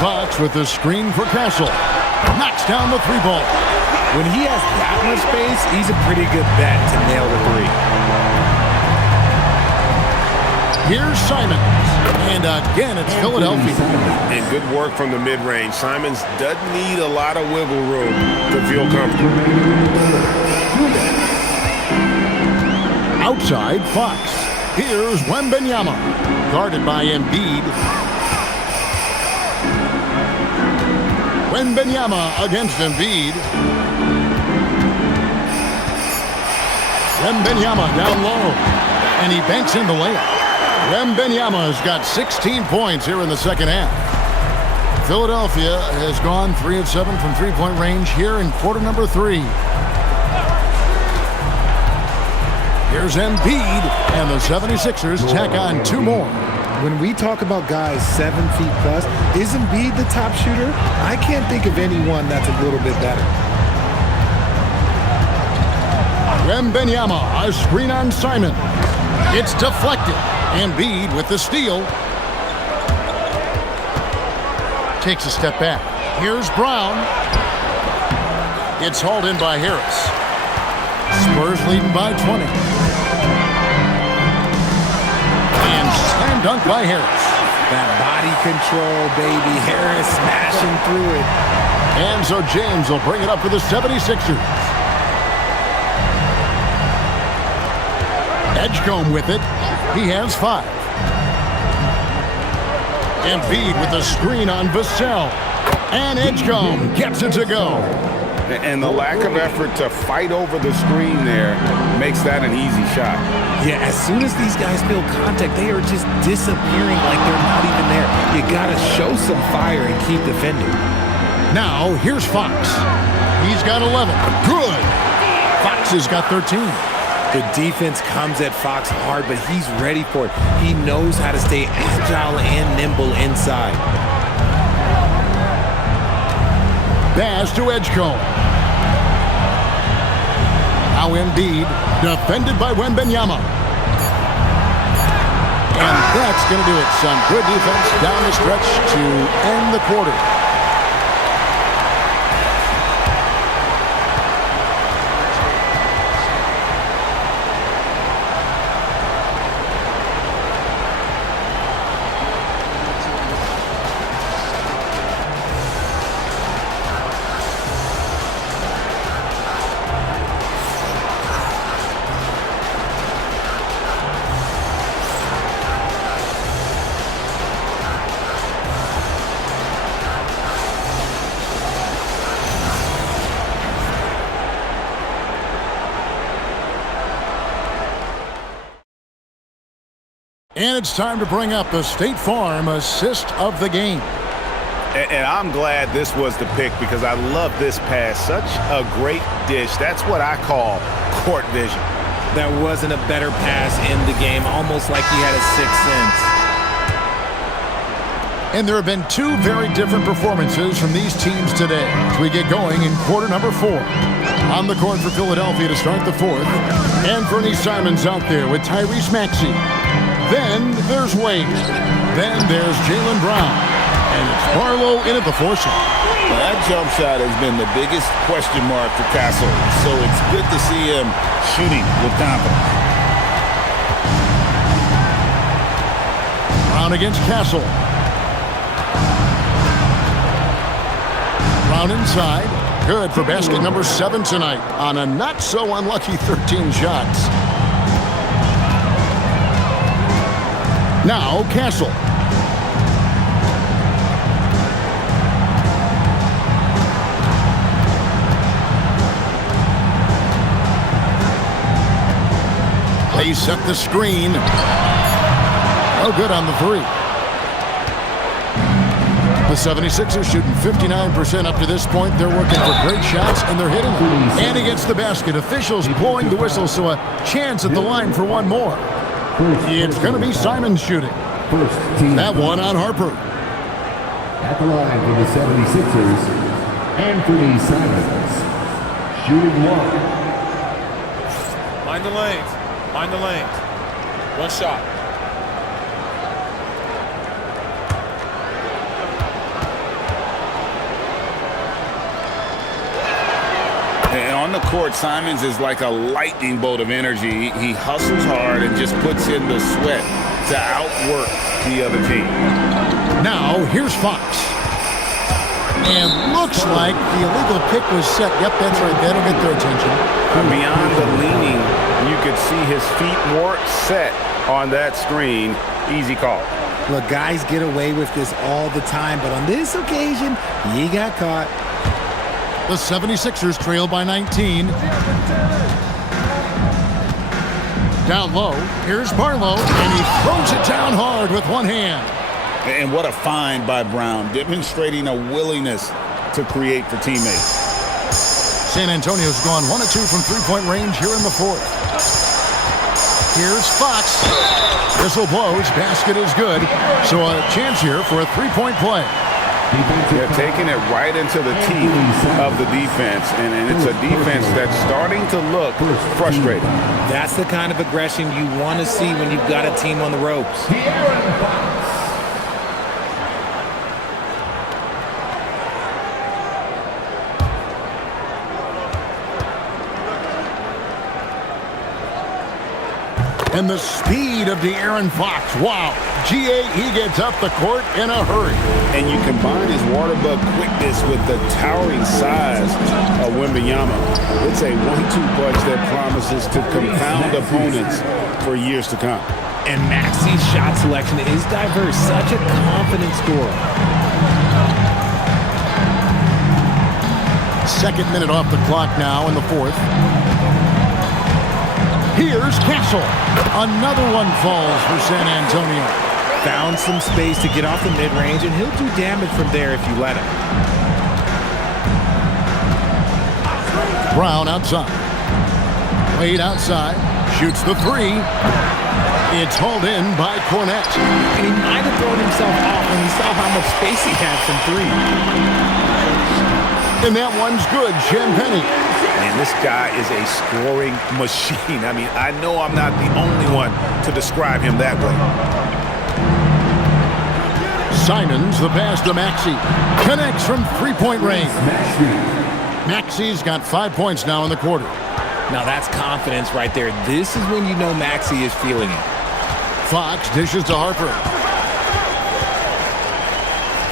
Fox with the screen for Castle. Knocks down the 3-ball. When he has that much space, he's a pretty good bet to nail the 3. Here's Simons. And again, it's Philadelphia. And good work from the mid-range. Simons doesn't need a lot of wiggle room to feel comfortable. Outside, Fox. Here's Wembanyama. Guarded by Embiid. Wembanyama against Embiid. Wembanyama down low. And he banks in the layup. Wembanyama has got 16 points here in the second half. Philadelphia has gone 3 of 7 from three-point range here in quarter number 3. Here's Embiid, and the 76ers tack on 2 more. When we talk about guys 7 feet plus, is Embiid the top shooter? I can't think of anyone that's a little bit better. Wembanyama, a screen on Simon. It's deflected. Embiid with the steal. Takes a step back. Here's Brown. It's hauled in by Harris. Spurs leading by 20. And slam dunk by Harris. That body control, baby. Harris smashing through it. And so James will bring it up for the 76ers. Edgecombe with it. He has 5. Embiid with the screen on Vassell. And Edgecombe gets it to go. And the lack of effort to fight over the screen there makes that an easy shot. Yeah, as soon as these guys feel contact, they are just disappearing like they're not even there. You got to show some fire and keep defending. Now, here's Fox. He's got 11. Good. Fox has got 13. The defense comes at Fox hard, but he's ready for it. He knows how to stay agile and nimble inside. Pass to Edgecombe. Now Embiid, defended by Wembanyama. And that's going to do it. Some good defense down the stretch to end the quarter. And it's time to bring up the State Farm assist of the game. And I'm glad this was the pick because I love this pass. Such a great dish. That's what I call court vision. There wasn't a better pass in the game, almost like he had a sixth sense. And there have been two very different performances from these teams today as we get going in quarter number 4. On the court for Philadelphia to start the 4th. Anthony Simons out there with Tyrese Maxey. Then there's Wade. Then there's Jaylen Brown. And it's Barlow in at the 4-shot. Well, that jump shot has been the biggest question mark for Castle. So it's good to see him shooting with confidence. Brown against Castle. Brown inside. Good for basket number 7 tonight on a not-so-unlucky 13 shots. Now Castle. They set the screen. Oh, good on the 3. The 76ers shooting 59% up to this point. They're working for great shots, and they're hitting them. And he gets the basket. Officials blowing the whistle, so a chance at the line for one more. It's going to be Simons shooting. That one on Harper. At the line for the 76ers, Anthony Simons. Shooting 1. Mind the lanes. Mind the lanes. One shot. And on the court, Simons is like a lightning bolt of energy. He hustles hard and just puts in the sweat to outwork the other team. Now, here's Fox. And looks like the illegal pick was set. Yep, that's right. That'll get their attention. Beyond the leaning, you could see his feet weren't set on that screen. Easy call. Look, guys get away with this all the time, but on this occasion, he got caught. The 76ers trail by 19. Down low, here's Barlow, and he throws it down hard with one hand. And what a find by Brown, demonstrating a willingness to create for teammates. San Antonio's gone 1 of 2 from three-point range here in the 4th. Here's Fox. Whistle blows, basket is good. So a chance here for a three-point play. They're taking it right into the teeth of the defense, and it's a defense that's starting to look frustrated. That's the kind of aggression you want to see when you've got a team on the ropes. And the speed of De'Aaron Fox. Wow. He gets up the court in a hurry. And you combine his water bug quickness with the towering size of Wembanyama. It's a 1-2 punch that promises to confound opponents for years to come. And Maxey's shot selection is diverse. Such a confident scorer. Second minute off the clock now in the 4th. Here's Castle. Another one falls for San Antonio. Found some space to get off the mid-range, and he'll do damage from there if you let him. Brown outside. Wade outside. Shoots the 3. It's hauled in by Cornette. And he might have thrown himself off when he saw how much space he had from 3. And that one's good. Champagny. Man, this guy is a scoring machine. I mean, I know I'm not the only one to describe him that way. Simons, the pass to Maxey. Connects from three-point range. Maxey's got 5 points now in the quarter. Now that's confidence right there. This is when you know Maxey is feeling it. Fox dishes to Harper.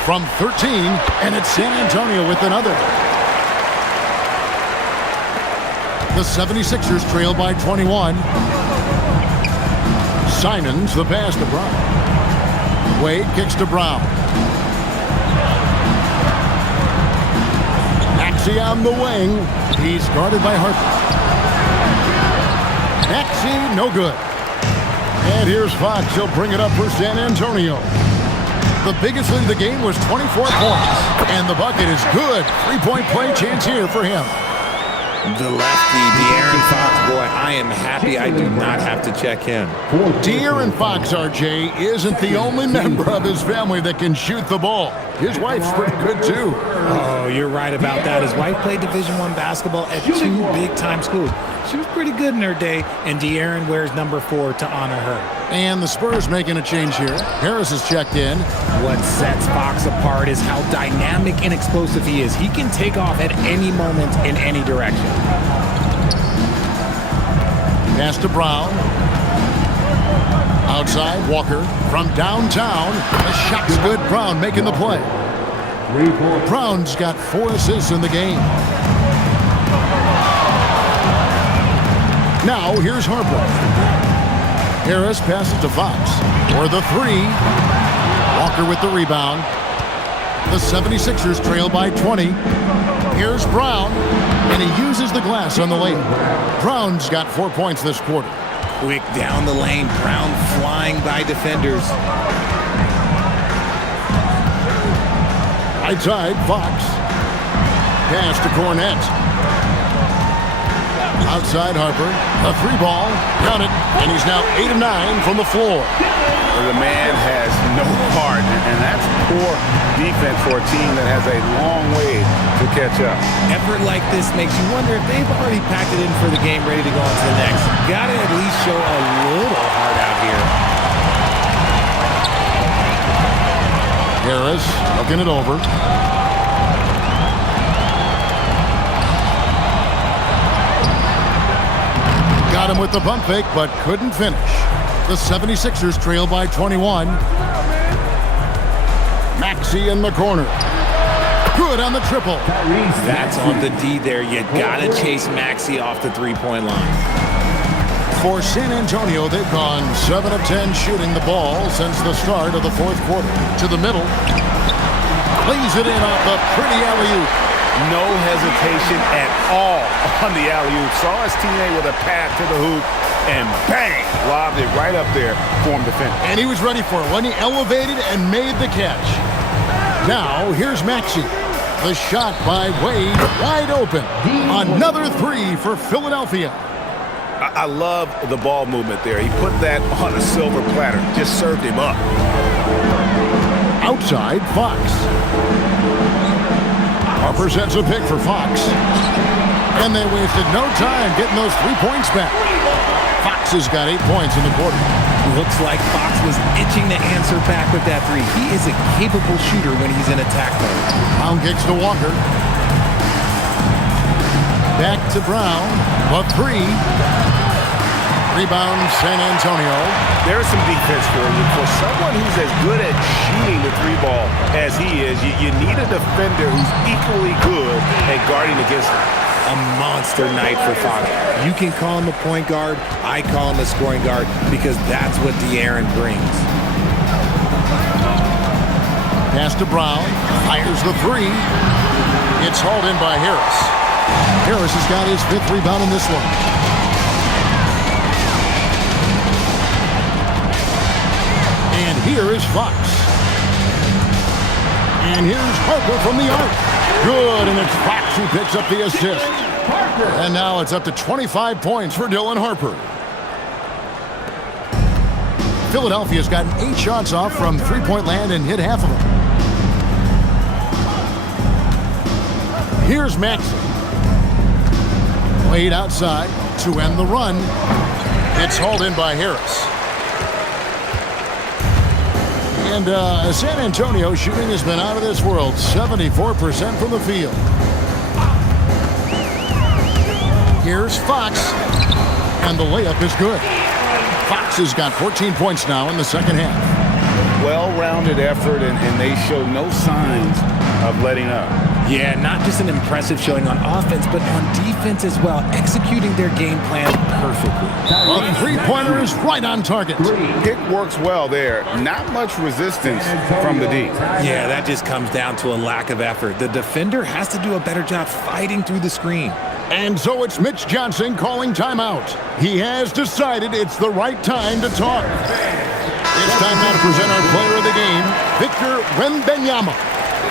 From 13, and it's San Antonio with another. The 76ers trail by 21. Simons, the pass to Brown. Wade kicks to Brown. Maxey on the wing. He's guarded by Harper. Maxey, no good. And here's Fox. He'll bring it up for San Antonio. The biggest lead of the game was 24 points. And the bucket is good. Three-point play chance here for him. The lefty, De'Aaron Fox, boy, I am happy I do not have to check him. De'Aaron Fox, RJ, isn't the only member of his family that can shoot the ball. His wife's pretty good, too. Oh, you're right about that. His wife played Division I basketball at 2 big-time schools. She was pretty good in her day, and De'Aaron wears number 4 to honor her. And the Spurs making a change here. Harris is checked in. What sets Fox apart is how dynamic and explosive he is. He can take off at any moment in any direction. Pass to Brown. Outside, Walker from downtown. The shot's good. Brown making the play. Brown's got 4 assists in the game. Now, here's Harper. Harris passes to Fox for the 3. Walker with the rebound. The 76ers trail by 20. Here's Brown, and he uses the glass on the lane. Brown's got 4 points this quarter. Quick down the lane. Brown flying by defenders. Right side, Fox. Pass to Cornette. Outside Harper. A 3-ball. Count it. And he's now 8 of 9 from the floor. The man has no heart, and that's poor defense for a team that has a long way to catch up. Effort like this makes you wonder if they've already packed it in for the game, ready to go on to the next. Gotta at least show a little heart out here. Harris looking it over. Got him with the pump fake, but couldn't finish. The 76ers trail by 21. Maxey in the corner. Good on the triple. That's on the D there. You gotta chase Maxey off the three-point line. For San Antonio, they've gone 7 of 10 shooting the ball since the start of the fourth quarter. To the middle. Plays it in off the pretty alley-oop. No hesitation at all on the alley-oop. Saw his teammate with a pass to the hoop, and bang, lobbed it right up there for him to finish. And he was ready for it when he elevated and made the catch. Now, here's Maxey. The shot by Wade, wide open. Another 3 for Philadelphia. I love the ball movement there. He put that on a silver platter, just served him up. Outside, Fox. Harper sets a pick for Fox. And they wasted no time getting those 3 points back. Fox has got 8 points in the quarter. Looks like Fox was itching to answer back with that 3. He is a capable shooter when he's in attack mode. Brown kicks to Walker. Back to Brown. A 3. Rebound, San Antonio. There's some defense for you. For someone who's as good at shooting the 3-ball as he is, you need a defender who's equally good at guarding against him. A monster night for Fox. You can call him a point guard. I call him a scoring guard because that's what De'Aaron brings. Pass to Brown. Fires the 3. It's hauled in by Harris. Harris has got his 5th rebound in this one. And here is Fox. And here's Harper from the arc. Good, and it's Fox who picks up the assist. And now it's up to 25 points for Dylan Harper. Philadelphia's gotten 8 shots off from three-point land and hit half of them. Here's Maxey. Played outside to end the run. It's hauled in by Harris. And San Antonio shooting has been out of this world. 74% from the field. Here's Fox. And the layup is good. Fox has got 14 points now in the second half. Well-rounded effort, and they show no signs of letting up. Yeah, not just an impressive showing on offense, but on defense as well, executing their game plan perfectly. A three-pointer is right on target. Pick works well there. Not much resistance from the D. Yeah, that just comes down to a lack of effort. The defender has to do a better job fighting through the screen. And so it's Mitch Johnson calling timeout. He has decided it's the right time to talk. It's time now to present our player of the game, Victor Wembanyama.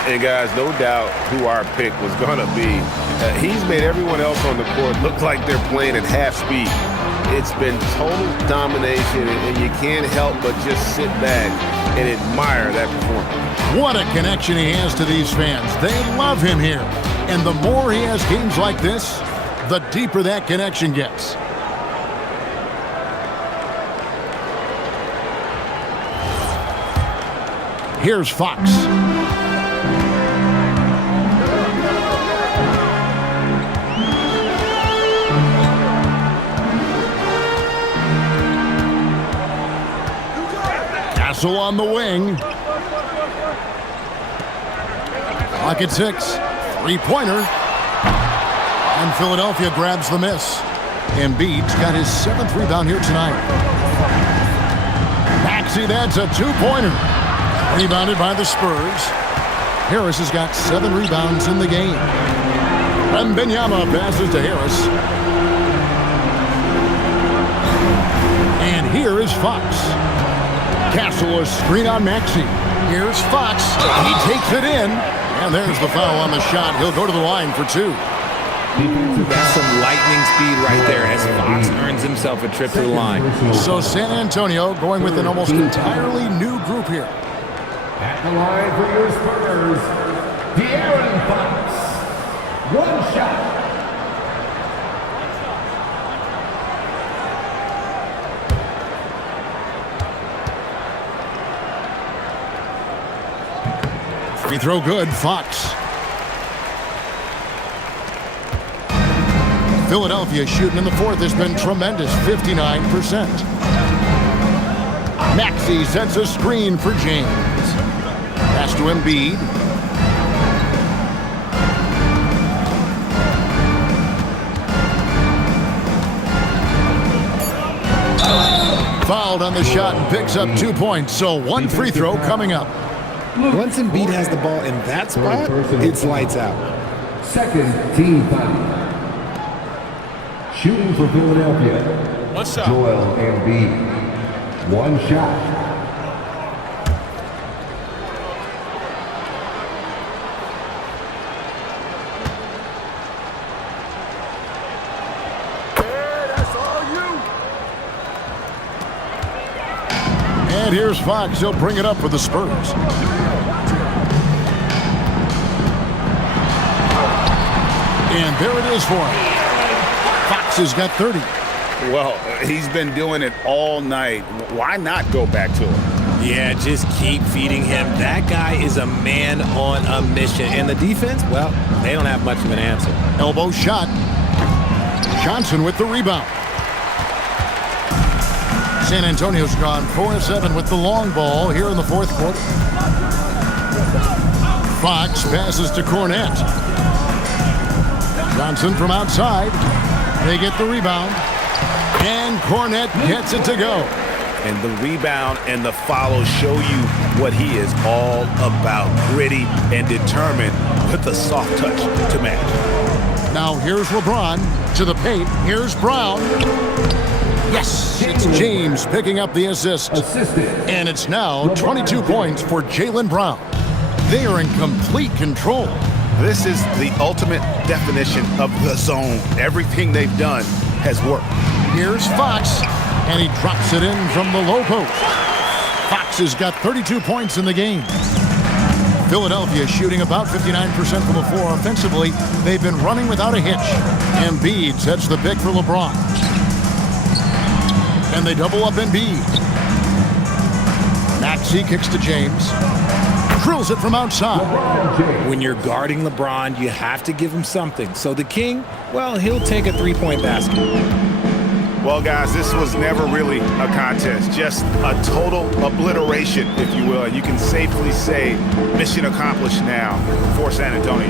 And guys, no doubt who our pick was going to be. He's made everyone else on the court look like they're playing at half speed. It's been total domination, and you can't help but just sit back and admire that performance. What a connection he has to these fans. They love him here. And the more he has games like this, the deeper that connection gets. Here's Fox. Castle on the wing. Clock at 6. Three-pointer. And Philadelphia grabs the miss. Embiid's got his 7th rebound here tonight. Maxey, that's a 2-pointer. Rebounded by the Spurs. Harris has got 7 rebounds in the game. Wembanyama passes to Harris. And here is Fox. Castle, a screen on Maxey. Here's Fox. He takes it in. And there's the foul on the shot. He'll go to the line for 2. That's some lightning speed right there as Fox earns himself a trip to the line. So San Antonio going with an almost entirely new group here. At the line for your Spurs, De'Aaron Fox. 1 shot. Free throw good, Fox. Philadelphia shooting in the 4th has been tremendous, 59%. Maxey sets a screen for James. Pass to Embiid. Fouled on the shot and picks up 2 points, so 1 free throw coming up. Once Embiid has the ball in that spot, it's lights out. 2nd team foul. Shooting for Philadelphia, 1 shot. Joel Embiid. 1 shot. And here's Fox. He'll bring it up for the Spurs. And there it is for him. Fox has got 30. Well, he's been doing it all night. Why not go back to him? Yeah, just keep feeding him. That guy is a man on a mission. And the defense, well, they don't have much of an answer. Elbow shot. Johnson with the rebound. San Antonio's gone 4-7 with the long ball here in the 4th quarter. Fox passes to Cornette. Johnson from outside. They get the rebound. And Cornette gets it to go. And the rebound and the follow show you what he is all about. Gritty and determined with a soft touch to match. Now here's LeBron to the paint. Here's Brown. Yes, it's James picking up the assist. And it's now 22 points for Jaylen Brown. They are in complete control. This is the ultimate definition of the zone. Everything they've done has worked. Here's Fox, and he drops it in from the low post. Fox has got 32 points in the game. Philadelphia shooting about 59% from the floor offensively. They've been running without a hitch. Embiid sets the pick for LeBron. And they double up Embiid. Maxey kicks to James. Drills it from outside. When you're guarding LeBron, you have to give him something. So the King, well, he'll take a 3-point basket. Well, guys, this was never really a contest, just a total obliteration, if you will. And you can safely say mission accomplished now for San Antonio.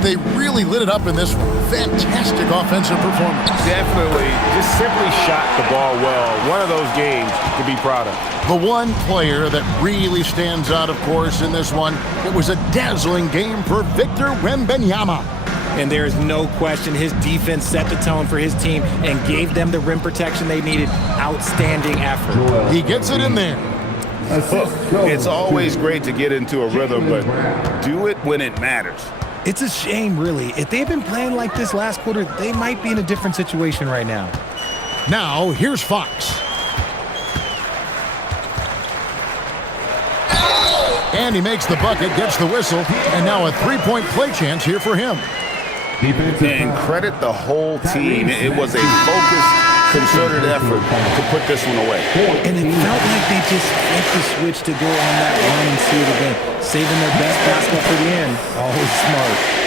They really lit it up in this one. Fantastic offensive performance. Definitely just simply shot the ball well. One of those games to be proud of. The one player that really stands out, of course, in this one, it was a dazzling game for Victor Wembanyama. And there is no question his defense set the tone for his team and gave them the rim protection they needed. Outstanding effort. He gets it in there. Look, it's always great to get into a rhythm, but do it when it matters. It's a shame, really. If they've been playing like this last quarter, they might be in a different situation right now. Now, here's Fox. And he makes the bucket, gets the whistle, and now a three-point play chance here for him. And credit the whole team. It was a focused, concerted effort to put this one away. And it felt like they just flipped the switch to go on that run and seal the game. Saving their best basketball for the end. Always smart.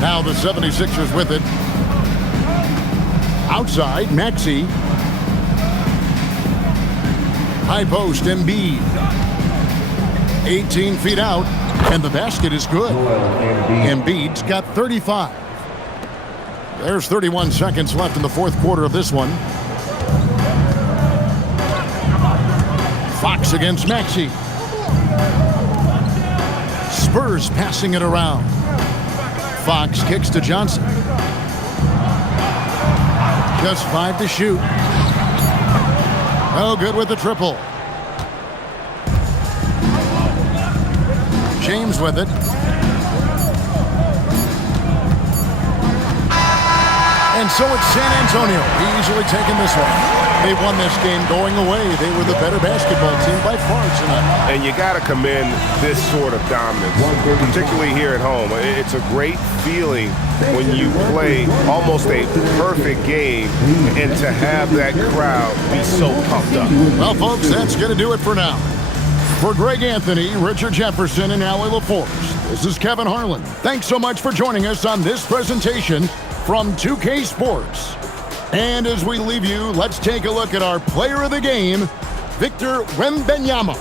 Now the 76ers with it. Outside, Maxey. High post, Embiid. 18 feet out, and the basket is good. Embiid's got 35. There's 31 seconds left in the fourth quarter of this one. Fox against Maxey. Spurs passing it around. Fox kicks to Johnson. Just 5 to shoot. Oh, good with the triple. James with it. And so it's San Antonio easily taking this one. They won this game going away. They were the better basketball team by far tonight. And you got to commend this sort of dominance, particularly here at home. It's a great feeling when you play almost a perfect game and to have that crowd be so pumped up. Well, folks, that's going to do it for now. For Greg Anthony, Richard Jefferson, and Allie LaForce, this is Kevin Harlan. Thanks so much for joining us on this presentation from 2K Sports. And as we leave you, let's take a look at our player of the game, Victor Wembanyama.